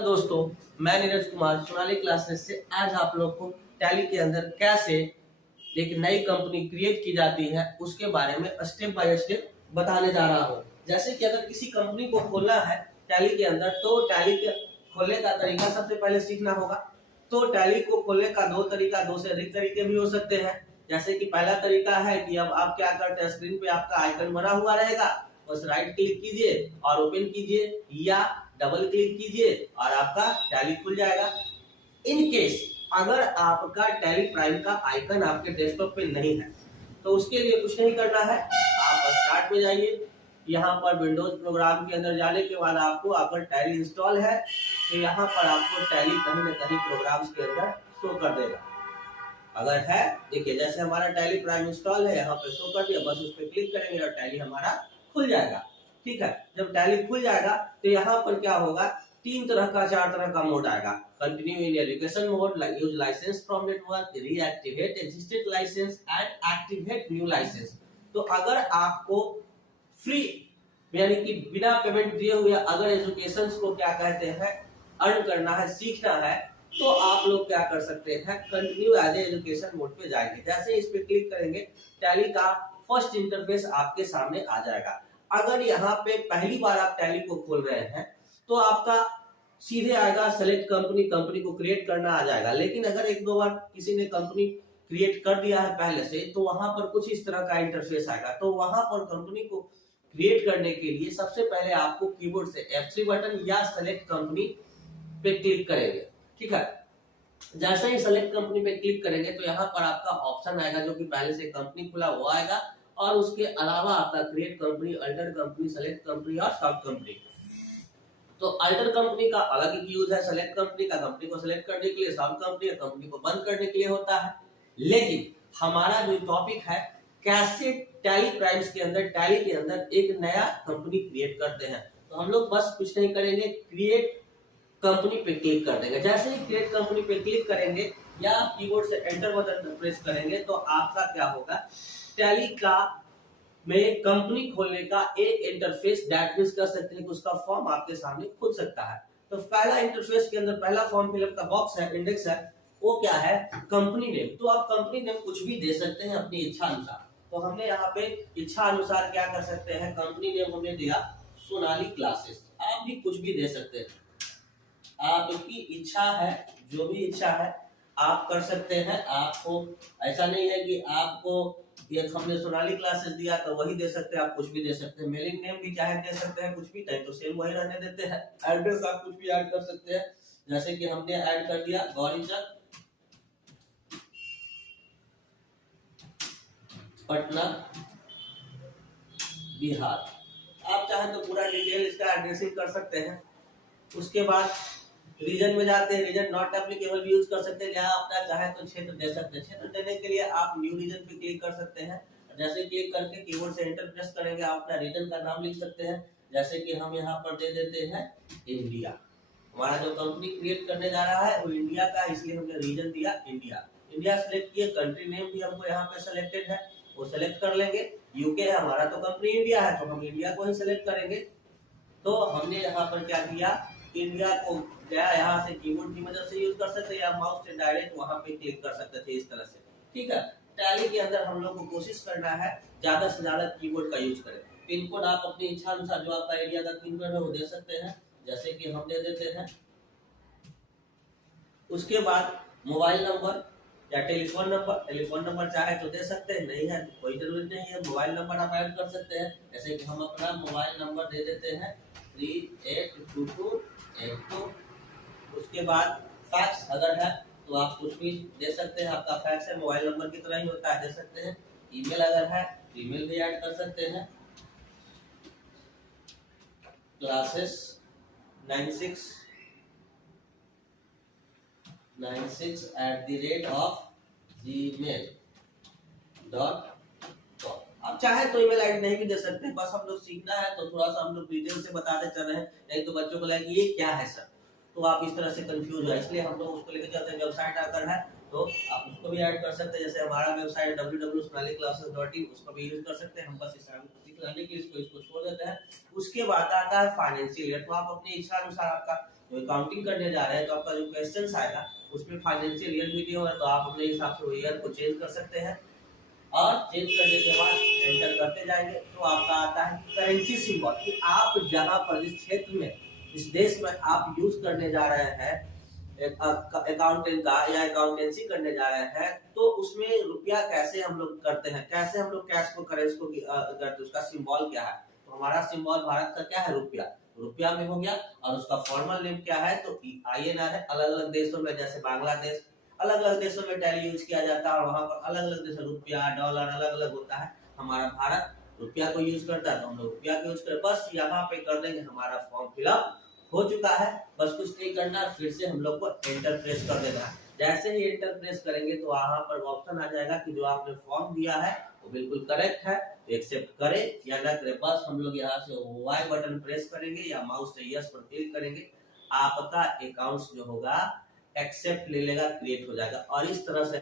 Hello दोस्तों, मैं Neeraj Kumar Sonali classes से आज आप लोग को टैली के अंदर कैसे एक नई कंपनी क्रिएट की जाती है उसके बारे में स्टेप बाय स्टेप बताने जा रहा हूँ। जैसे कि अगर किसी कंपनी को खोलना है टैली के अंदर तो टैली के खोलने का तरीका सबसे पहले सीखना होगा। तो टैली को खोलने का दो से अधिक तरीके भी हो सकते हैं। जैसे कि पहला तरीका है कि अब आप क्या करते हैं, स्क्रीन पे आपका आइकन बना हुआ रहेगा, बस राइट क्लिक कीजिए और ओपन कीजिए या डबल क्लिक कीजिए और आपका टैली खुल जाएगा। इन केस अगर आपका टैली प्राइम का आइकन आपके डेस्कटॉप पे नहीं है तो उसके लिए कुछ नहीं करना है, आप स्टार्ट में जाइए। यहाँ पर विंडोज प्रोग्राम के अंदर जाने के बाद आपको अगर टैली इंस्टॉल है तो यहाँ पर आपको टैली कहीं ना कहीं प्रोग्राम्स के अंदर शो कर देगा। अगर है, देखिए जैसे हमारा टैली प्राइम इंस्टॉल है, यहाँ पे शो कर दिया, बस उस पर क्लिक करेंगे और टैली हमारा खुल जाएगा। ठीक है, जब टैली खुल जाएगा तो यहाँ पर क्या होगा, चार तरह का मोड आएगा। Continue in education mode, use licence from network, reactivate existed licence and activate new licence. तो अगर आपको फ्री यानी कि बिना पेमेंट दिए हुए अगर एजुकेशन को क्या कहते हैं अर्न करना है, सीखना है, तो आप लोग क्या कर सकते हैं, कंटिन्यू एज एजुकेशन मोड पे जाएंगे। जैसे इस पे क्लिक करेंगे टैली का फर्स्ट इंटरफेस आपके सामने आ जाएगा। अगर यहाँ पे पहली बार आप टैली को खोल रहे हैं तो आपका सीधे आएगा सेलेक्ट कंपनी, कंपनी को क्रिएट करना आ जाएगा। लेकिन अगर एक दो बार किसी ने कंपनी क्रिएट कर दिया है पहले से तो वहां पर कुछ इस तरह का इंटरफेस आएगा। तो वहां पर कंपनी को क्रिएट करने के लिए सबसे पहले आपको कीबोर्ड से F3 बटन या सेलेक्ट कंपनी पे क्लिक करेंगे। ठीक है, जैसे ही सेलेक्ट कंपनी पे क्लिक करेंगे तो यहाँ पर आपका ऑप्शन आएगा जो कि पहले से कंपनी खुला हुआ आएगा और उसके अलावा आपका create company, alter company, select company और सब कंपनी। तो अल्टर कंपनी का अलग ही यूज है, सेलेक्ट कंपनी का कंपनी को सेलेक्ट करने के लिए, सब कंपनी कंपनी को बंद करने के लिए होता है। लेकिन हमारा जो टॉपिक है कैसे टैली प्राइम्स के अंदर, टैली के अंदर एक नया कंपनी क्रिएट करते हैं, तो हम लोग बस कुछ नहीं करेंगे, क्रिएट कंपनी पे क्लिक कर देंगे। जैसे ही क्रिएट कंपनी पे क्लिक करेंगे या कीबोर्ड से एंटर बटन प्रेस करेंगे तो आपका क्या होगा, टैली का में कंपनी खोलने का एक इंटरफेस दैट मींस कर सकते हैं कि उसका फॉर्म आपके सामने खुल सकता है। तो पहला इंटरफेस के अंदर पहला फॉर्म फिलअप का बॉक्स है, इंडेक्स है, वो क्या है, कंपनी नेम। तो आप कंपनी नेम कुछ भी दे सकते हैं अपनी इच्छा अनुसार। तो हमने यहाँ पे इच्छा अनुसार क्या कर सकते हैं, कंपनी नेम हमने दिया सोनाली क्लासेस। आप भी कुछ भी दे सकते हैं, आपकी इच्छा है, जो भी इच्छा है आप कर सकते हैं। आपको ऐसा नहीं है कि आपको ये हमने सोनाली क्लासेस दिया तो वही दे सकते हैं, आप कुछ भी दे सकते हैं। मेलिंग नेम भी चाहे दे सकते हैं, कुछ भी चाहे तो सेम वही रहने देते हैं। एड्रेस आप कुछ भी ऐड कर सकते हैं, जैसे कि हमने ऐड कर दिया गौरीचक, पटना, बिहार। आप चाहे तो पूरा डिटेल इसका एड्रेसिंग कर सकते हैं। उसके बाद रीजन में जाते हैं, रीजन नॉट एप्लीकेबल भी यूज कर सकते हैं, जहां अपना चाहे तो क्षेत्र दे सकते हैं। क्षेत्र देने के लिए आप न्यू रीजन पे क्लिक कर सकते हैं। जैसे क्लिक करके कीबोर्ड से एंटर प्रेस करेंगे, आप अपना रीजन का नाम लिख सकते हैं। जैसे कि हम यहाँ पर दे देते हैं इंडिया। हमारा जो कंपनी क्रिएट करने जा रहा है वो इंडिया का, इसलिए हमने रीजन दिया इंडिया। इंडिया सेलेक्ट किए, कंट्री नेम भी हमको यहाँ पे सेलेक्टेड है, वो सेलेक्ट कर लेंगे। यूके है हमारा, तो कंपनी इंडिया है तो हम इंडिया को ही सेलेक्ट करेंगे। तो हमने यहाँ पर क्या किया, इंडिया को गया, यहाँ से कीबोर्ड की मदद से यूज कर सकते हैं या माउस से डायरेक्ट वहां पे क्लिक कर सकते थे, इस तरह से। ठीक है, टैली के अंदर हम लोग को कोशिश करना है ज्यादा से ज्यादा कीबोर्ड का यूज करें। पिन कोड आप अपनी इच्छा अनुसार जो आपका एरिया का पिन कोड है वो दे सकते हैं, जैसे कि हम दे देते हैं। उसके बाद मोबाइल नंबर या टेलीफोन नंबर चाहे तो दे सकते हैं, नहीं है तो कोई जरूरत नहीं है, मोबाइल नंबर आप ऐड कर सकते हैं। जैसे कि हम अपना मोबाइल नंबर दे देते हैं 382282। उसके बाद फैक्स अगर है तो आप कुछ भी दे सकते हैं, आपका फैक्स है मोबाइल नंबर की तरह ही होता है, दे सकते हैं। ईमेल अगर है ईमेल भी ऐड कर सकते हैं, क्लासेस 96@gmail.com। आप चाहे तो ईमेल आईडी नहीं भी दे सकते हैं, बस हम लोग सीखना है तो थोड़ा सा हम लोग डिटेल से बताते चल रहे हैं, नहीं तो बच्चों को लगे ये क्या है सर, तो आप इस तरह से कंफ्यूज हो, इसलिए हम लोग उसको लेकर चलते हैं। वेबसाइट अगर है तो आप उसको भी ऐड कर सकते हैं, जैसे हमारा वेबसाइट www.sonaliclasses.in, उसको भी यूज कर सकते हैं। हम बस सिखाने के लिए इसको छोड़ देते हैं। उसके बाद आता है फाइनेंशियल ईयर, तो आप अपनी इच्छा अनुसार आपका तो अकाउंटिंग करने जा रहे हैं तो आपका जो क्वेश्चन आएगा उसमें फाइनेंशियल ईयर भी दिया हुआ है, तो आप अपने हिसाब से वो ईयर को चेंज कर सकते हैं और चेंज करने के बाद एंटर करते जाएंगे तो आपका आता है करेंसी सिंबल कि आप जहां पर जिस क्षेत्र में इस देश में आप यूज करने जा रहे हैं अकाउंटेंट का या अकाउंटेंसी करने जा रहे हैं, तो उसमें रुपया कैसे हम लोग करते हैं, कैसे हम लोग कैश को करेंसी को करते हैं, उसका सिंबल क्या है। तो हमारा सिंबल भारत का क्या है, रुपया, रुपया में हो गया। और उसका फॉर्मल नेम क्या है, तो INR है। अलग अलग देशों में जैसे बांग्लादेश, अलग अलग देशों में टैली यूज किया जाता है और वहां पर अलग अलग देशों रुपया डॉलर अलग अलग होता है। हमारा भारत रुपया को यूज करता है तो हम लोग रुपया को यूज करें। बस यहाँ पे कर देंगे, हमारा फॉर्म फिलअप हो चुका है, बस कुछ नहीं करना, फिर से हम लोग को एंटर प्रेस कर देना है। जैसे ही एंटर प्रेस करेंगे तो वहां पर ऑप्शन आ जाएगा कि जो आपने फॉर्म दिया है वो बिल्कुल करेक्ट है, तो एक्सेप्ट करें या ना करें। बस हम लोग यहाँ से वाई बटन प्रेस करेंगे या माउस से यस पर क्लिक करेंगे, आपका अकाउंट जो होगा एक्सेप्ट ले लेगा, क्रिएट हो जाएगा। और इस तरह से